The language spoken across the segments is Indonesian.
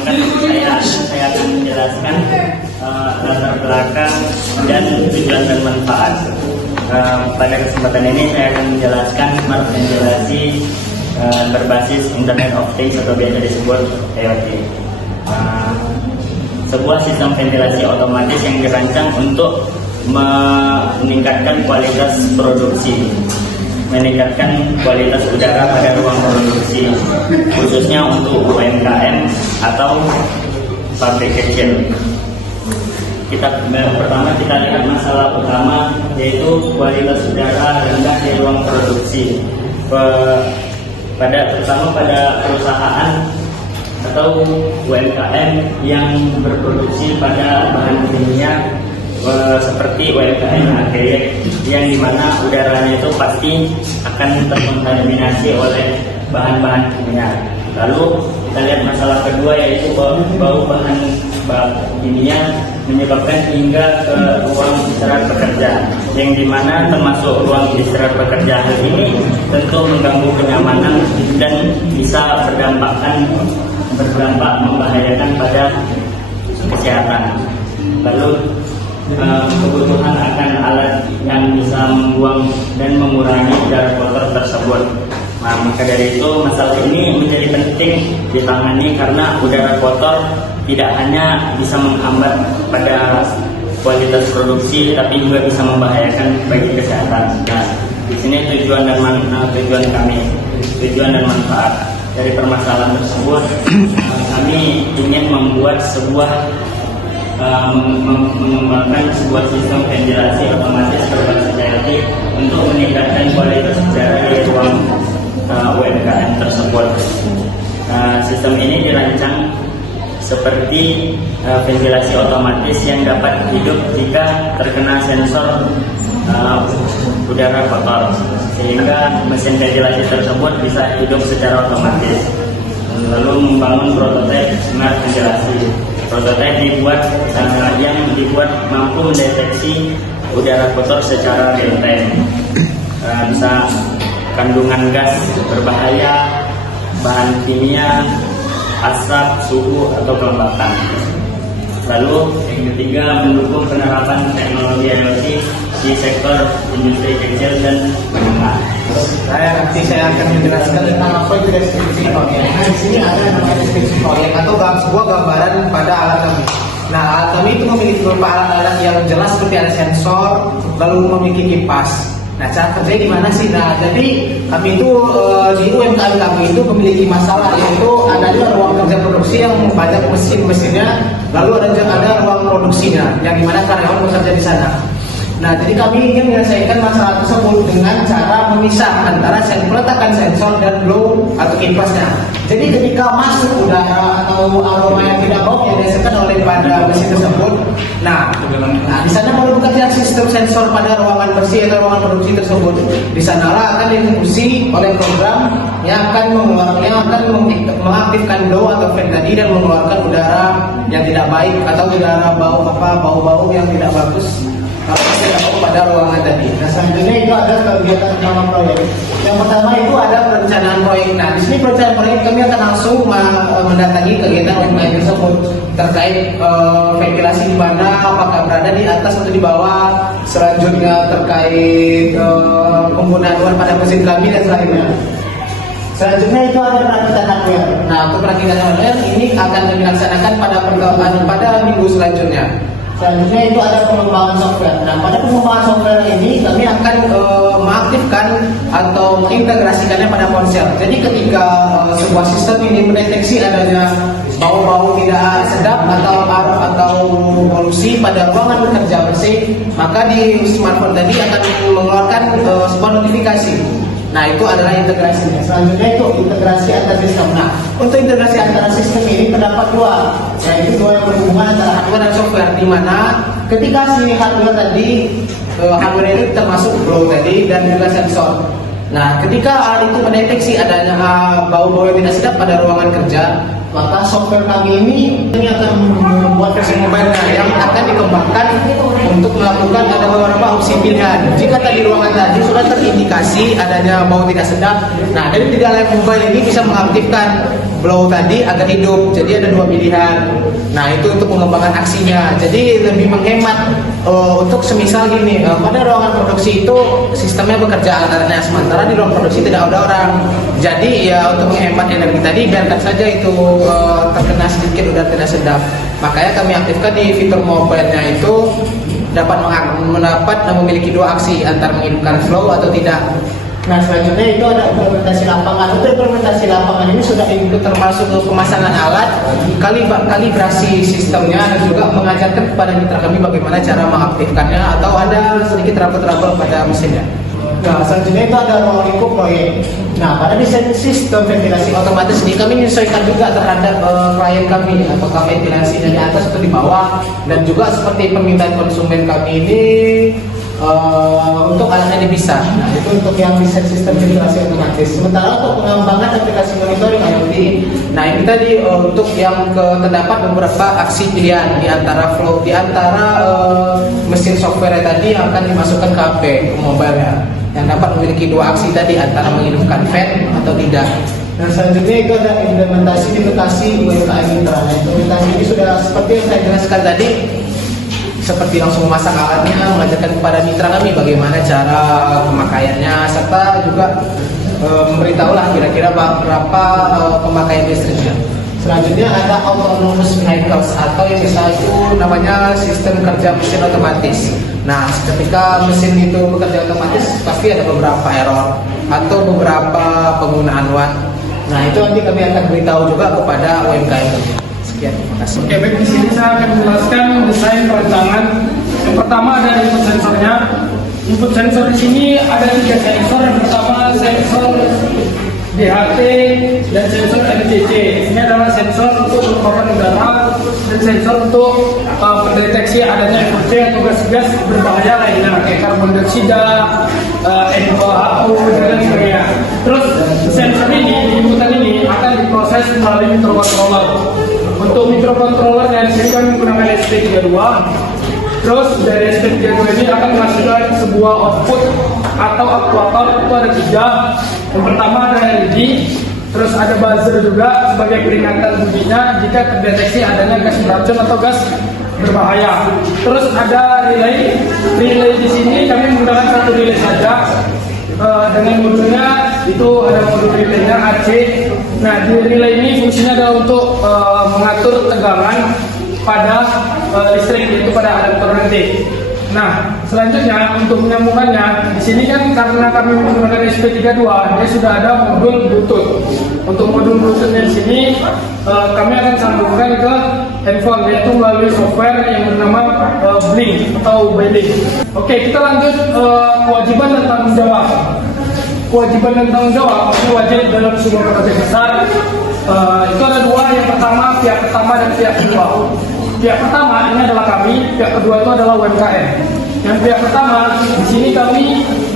perkenalkan, saya akan menjelaskan latar belakang dan tujuan dan manfaat. Pada kesempatan ini saya akan menjelaskan smart ventilasi berbasis Internet of Things atau biasa disebut IoT. Sebuah sistem ventilasi otomatis yang dirancang untuk meningkatkan kualitas produksi, meningkatkan kualitas udara pada ruang produksi, khususnya untuk UMKM atau pabrik kecil. Pertama kita lihat masalah utama, yaitu kualitas udara rendah di ruang produksi. Terutama pada perusahaan atau UMKM yang berproduksi pada bahan kimia, seperti UMKM akhirnya, yang dimana udaranya itu pasti akan terkontaminasi oleh bahan-bahan kimia. Lalu kita lihat masalah kedua, yaitu bau bahan kimia menyebabkan hingga ke ruang istirahat pekerja, yang dimana termasuk ruang istirahat pekerja ini tentu mengganggu kenyamanan dan bisa berdampak membahayakan pada kesehatan. Lalu kebutuhan akan alat yang bisa membuang dan mengurangi udara kotor tersebut. Nah, maka dari itu masalah ini menjadi penting ditangani karena udara kotor tidak hanya bisa menghambat pada kualitas produksi, tapi juga bisa membahayakan bagi kesehatan. Nah, di sini tujuan dan manfaat dari permasalahan tersebut. Kami ingin membuat mengembangkan sebuah sistem ventilasi otomatis berbasis IoT untuk meningkatkan kualitas udara di ruang UMKM tersebut. Sistem ini dirancang seperti ventilasi otomatis yang dapat hidup jika terkena sensor udara kotor, sehingga mesin ventilasi tersebut bisa hidup secara otomatis. Lalu membangun prototipe smart ventilasi. Prototipe yang dibuat mampu mendeteksi udara kotor secara real time, bisa kandungan gas berbahaya, bahan kimia, asap, suhu, atau kelembapan. Lalu yang ketiga, mendukung penerapan teknologi IoT di sektor industri kecil dan menengah. Saya akan menjelaskan tentang apa itu deskripsi proyek. Nah, di sini ada namanya deskripsi proyek atau sebuah gambaran pada alat kami. Nah, alat kami itu memiliki beberapa alat-alat yang jelas seperti ada sensor, lalu memiliki kipas. Nah, cara kerja gimana sih? Nah, jadi kami itu di UMKM kami itu memiliki masalah, yaitu ada ruang kerja produksi yang banyak mesin-mesinnya, lalu ada ruang produksinya, yang dimana karyawan bekerja di sana. Nah, jadi kami ingin menyelesaikan masalah tersebut dengan cara memisah antara peletakan sensor dan blow atau kipasnya. Jadi ketika masuk udara atau aroma yang tidak baik yang dihasilkan oleh pada mesin tersebut, nah di sana baru bekerja sistem sensor pada ruangan bersih atau ruangan produksi tersebut. Di sanalah akan difungsi oleh program yang akan mengaktifkan blow atau fan tadi dan mengeluarkan udara yang tidak baik atau udara bau-bau yang tidak bagus pada ruangan tadi. Nah, selanjutnya itu ada kegiatan utama proyek. Yang pertama itu ada perencanaan proyek. Nah, di sini perencanaan proyek kami akan langsung mendatangi kegiatan UMKM tersebut terkait ventilasi di mana, apakah berada di atas atau di bawah. Selanjutnya terkait penggunaan luar pada mesin kami dan selanjutnya. Selanjutnya itu ada perakitan hardware. Nah, untuk perakitan hardware ini akan kami laksanakan pada minggu selanjutnya. Selanjutnya itu ada pengembangan software. Nah, pada pengembangan software ini kami akan mengaktifkan atau mengintegrasikannya pada ponsel. Jadi ketika sebuah sistem ini mendeteksi adanya bau-bau tidak sedap atau polusi pada ruangan kerja bersih, maka di smartphone tadi akan mengeluarkan sebuah notifikasi. Nah, itu adalah integrasinya. Selanjutnya itu integrasi antar sistem. Nah, untuk integrasi antara sistem ini terdapat dua, yaitu dua yang berhubungan antara hardware dan software, di mana ketika si hardware tadi, hardware itu termasuk blow tadi dan juga sensor. Nah, ketika hal itu mendeteksi adanya bau-bau yang tidak sedap pada ruangan kerja, maka software kami ini akan membuat versi mobile yang akan dikembangkan untuk melakukan ada beberapa opsi pilihan. Jika tadi ruangan tadi sudah terindikasi adanya bau tidak sedap, nah dari tiga layar mobile ini bisa mengaktifkan blow tadi agar hidup. Jadi ada dua pilihan. Nah itu untuk mengembangkan aksinya. Jadi lebih menghemat untuk semisal gini, pada ruangan produksi itu sistemnya bekerja alternatnya, sementara di ruang produksi tidak ada orang. Jadi ya untuk menghemat energi tadi biarkan saja itu terkena sedikit udara tidak sedap. Makanya kami aktifkan di fitur mobile-nya itu dapat memiliki dua aksi, antara menghidupkan flow atau tidak. Nah selanjutnya itu ada implementasi lapangan. Untuk implementasi lapangan ini sudah include termasuk pemasangan alat, kalibrasi sistemnya, dan juga mengajarkan kepada mitra kami bagaimana cara mengaktifkannya atau ada sedikit trouble-trouble pada mesinnya. Nah selanjutnya itu ada ruang lingkup proyek. Nah pada desain sistem ventilasi otomatis ini kami menyesuaikan juga terhadap klien kami, apakah ventilasinya di atas atau di bawah, dan juga seperti permintaan konsumen kami ini untuk alatnya bisa. Nah itu untuk yang desain sistem ventilasi otomatis. Sementara untuk pengembangan aplikasi monitoring IoT, nah ini tadi untuk yang terdapat beberapa aksi pilihan di antara flow, di antara mesin software tadi yang akan dimasukkan ke HP, ke mobile-nya, yang dapat memiliki dua aksi tadi, antara menghidupkan fan atau tidak. Dan selanjutnya itu ada implementasi edukasi UMKM mitra. Nah, implementasi ini sudah seperti yang saya jelaskan tadi, seperti langsung memasang alatnya, mengajarkan kepada mitra kami bagaimana cara pemakaiannya, serta juga memberitahulah kira-kira berapa pemakaian listriknya. Selanjutnya ada autonomous vehicles atau yang bisa itu namanya sistem kerja mesin otomatis. Nah, ketika mesin itu bekerja otomatis pasti ada beberapa error atau beberapa penggunaan watt. Nah, itu nanti kami akan beritahu juga kepada UMKM. Sekian, terima kasih. Oke, baik, di sini saya akan menjelaskan desain perancangan. Yang pertama ada input sensornya. Input sensor di sini ada 3 sensor. Yang pertama sensor DHT dan sensor NCC. Ini adalah sensor untuk kelembapan udara dan sensor untuk pendeteksi adanya emergency atau gas-gas berbahaya lainnya kayak karbon dioksida, N2O dan sebagainya. Terus sensor ini, inputan ini akan diproses melalui microcontroller. Untuk microcontroller yang di sini kami menggunakan SP32. Terus dari SP32 ini akan menghasilkan sebuah output atau aktuator. Itu ada 3. Yang pertama ada LED, terus ada buzzer juga sebagai peringatan bunyinya jika terdeteksi adanya gas beracun atau gas berbahaya. Terus ada relay. Relay di sini kami menggunakan 1 relay saja. Dengan modulnya itu ada modul relaynya AC. Nah di relay ini fungsinya adalah untuk mengatur tegangan pada listrik, yaitu pada adaptor nanti. Nah selanjutnya untuk menyambungkannya, di sini kan karena kami menggunakan SP32, dia sudah ada modul Bluetooth. Untuk modul Bluetoothnya di sini kami akan sambungkan ke handphone, yaitu melalui software yang bernama Blink atau Blink. Oke, kita lanjut kewajiban dan tanggung jawab. Kewajiban dan tanggung jawab ini wajib dalam sebuah proyek besar. Itu ada 2, yang pertama pihak pertama dan pihak kedua. Pihak pertama ini adalah kami, pihak kedua itu adalah UMKM. Yang pihak pertama di sini kami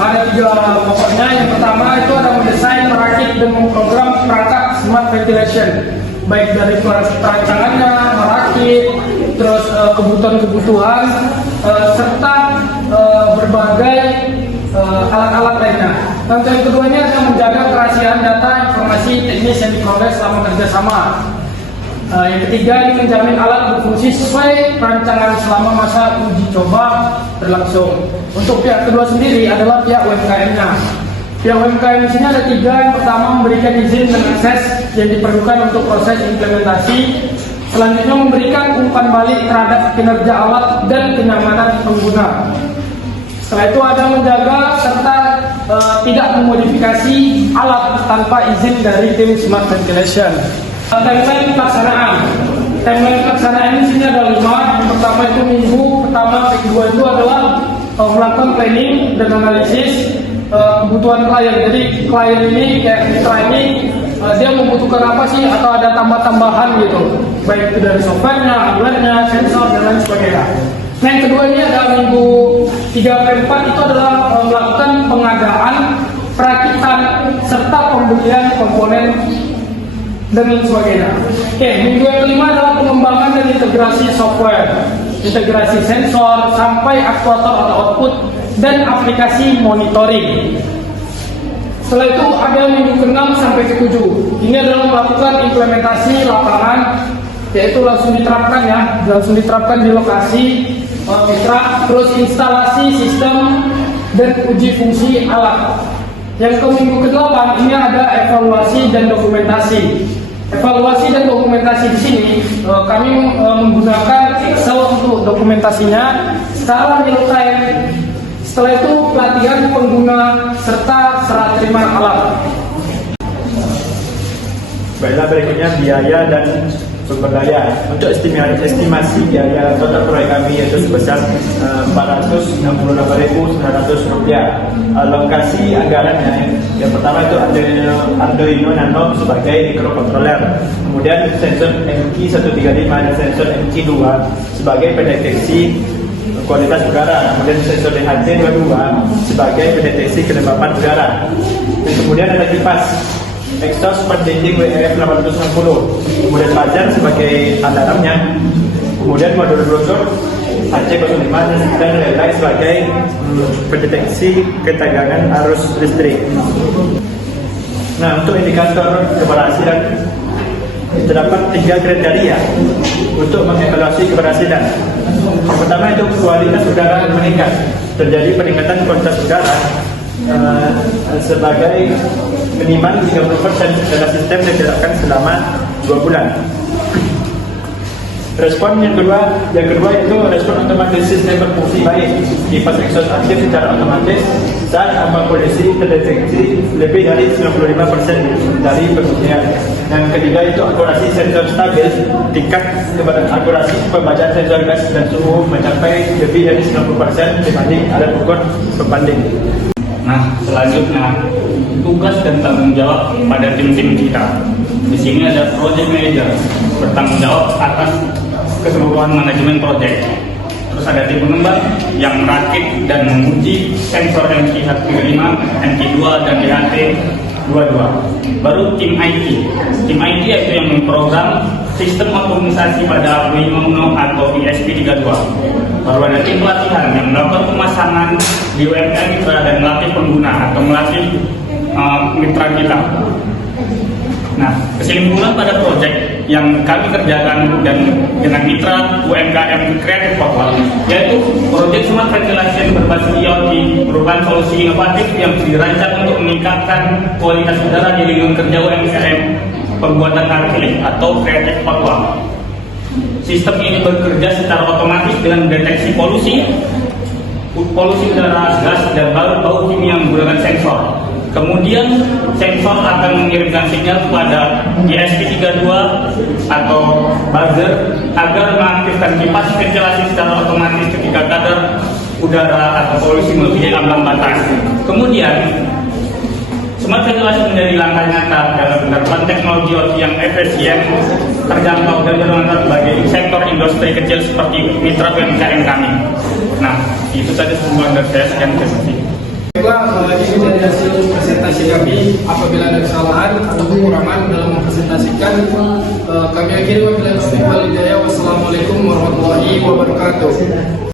ada 3 pokoknya. Yang pertama itu ada mendesain, merakit dan memprogram perangkat smart ventilation, baik dari perancangannya, merakit, terus kebutuhan-kebutuhan serta berbagai alat-alat lainnya. Dan yang keduanya adalah menjaga kerahasiaan data informasi teknis yang diproses selama kerjasama. Yang ketiga ini menjamin alat berfungsi sesuai rancangan selama masa uji coba berlangsung. Untuk pihak kedua sendiri adalah pihak UMKM-nya. Pihak UMKM di sini ada 3. Yang pertama memberikan izin dan akses yang diperlukan untuk proses implementasi. Selanjutnya memberikan umpan balik terhadap kinerja alat dan kenyamanan pengguna. Setelah itu ada menjaga serta tidak memodifikasi alat tanpa izin dari tim Smart Ventilation. Timeline pelaksanaan. Timeline pelaksanaan di sini ada 5. Yang pertama itu minggu pertama, kedua itu adalah melakukan planning dan analisis kebutuhan klien. Jadi klien ini kayak mitra ini dia membutuhkan apa sih, atau ada tambah-tambahan gitu, baik itu dari softwarenya, hardwarenya, sensor dan lain sebagainya. Nah yang kedua ini ada minggu 3-4 itu adalah melakukan pengadaan, perakitan serta pembelian komponen dan lain sebagainya. Oke, minggu yang kelima adalah pengembangan dan integrasi software, integrasi sensor sampai aktuator atau output dan aplikasi monitoring. Setelah itu ada minggu ke-6 sampai ke-7. Ini adalah melakukan implementasi lapangan, yaitu langsung diterapkan di lokasi mitra, terus instalasi sistem dan uji fungsi alat. Yang ke minggu ke-8 ini ada evaluasi dan dokumentasi. Evaluasi dan dokumentasi di sini kami menggunakan Excel untuk dokumentasinya secara real time. Setelah itu pelatihan pengguna serta serah terima alat. Baiklah, berikutnya biaya dan sumber daya. Untuk estimasi biaya total proyek kami yaitu sebesar Rp468.900. Alokasi anggarannya yang pertama itu Arduino Nano sebagai microcontroller, kemudian sensor MQ135 dan sensor MQ2 sebagai pendeteksi kualitas udara, kemudian sensor DHT22 sebagai pendeteksi kelembapan udara, dan kemudian ada kipas exhaust pendingin WRF 860, kemudian buzzer sebagai alarmnya, kemudian modul Bluetooth AC05 dan relay sebagai pendeteksi ketegangan arus listrik. Nah, untuk indikator keberhasilan terdapat 3 kriteria untuk mengevaluasi keberhasilan. Yang pertama itu kualitas udara meningkat. Terjadi peningkatan kualitas udara sebagai minimal 30% dalam sistem yang diterapkan selama 2 bulan. Respon yang kedua itu respon otomatis sistem berfungsi baik. Kipas exhaust aktif secara otomatis saat ambang kondisi terdeteksi lebih dari 95% dari pembuktian. Yang ketiga itu akurasi sensor stabil. Tingkat akurasi pembacaan sensor gas dan suhu mencapai lebih dari 90% dibanding alat ukur pembanding. Nah, selanjutnya tugas dan tanggung jawab pada tim-tim kita. Di sini ada project manager bertanggung jawab atas keseluruhan manajemen project. Terus ada tim pengembang yang merakit dan menguji sensor MQ135, MQ2 dan DHT22. Baru tim IT. Tim IT yaitu yang memprogram sistem otomatisasi pada Arduino Uno atau ESP32. Baru ada tim pelatihan yang melakukan pemasangan di UMKM mitra dan melatih pengguna atau melatih mitra kita. Nah, kesimpulan pada proyek yang kami kerjakan dan dengan mitra UMKM Creative Power yaitu proyek smart ventilation berbasis IoT merupakan solusi inovatif yang dirancang untuk meningkatkan kualitas udara di lingkungan kerja UMKM pembuatan akrilik atau Creative Power. Sistem ini bekerja secara otomatis dengan deteksi polusi udara, gas, dan bau kimia menggunakan sensor. Kemudian sensor akan mengirimkan sinyal kepada ESP32 atau buzzer agar mengaktifkan kipas ventilasi secara otomatis ketika kadar udara atau polusi melebihi ambang batas. Kemudian smart ventilasi menjadi langkah nyata dalam menerapkan teknologi IoT yang efisien, terjangkau dan bermanfaat bagi sektor industri kecil seperti mitra UMKM kami. Nah, itu saja semua dari saya. Sekian, terima kasih. Baiklah, ini dari hasil presentasi kami. Apabila ada kesalahan atau kekurangan dalam mempresentasikan, kami akhiri. Wassalamualaikum warahmatullahi wabarakatuh.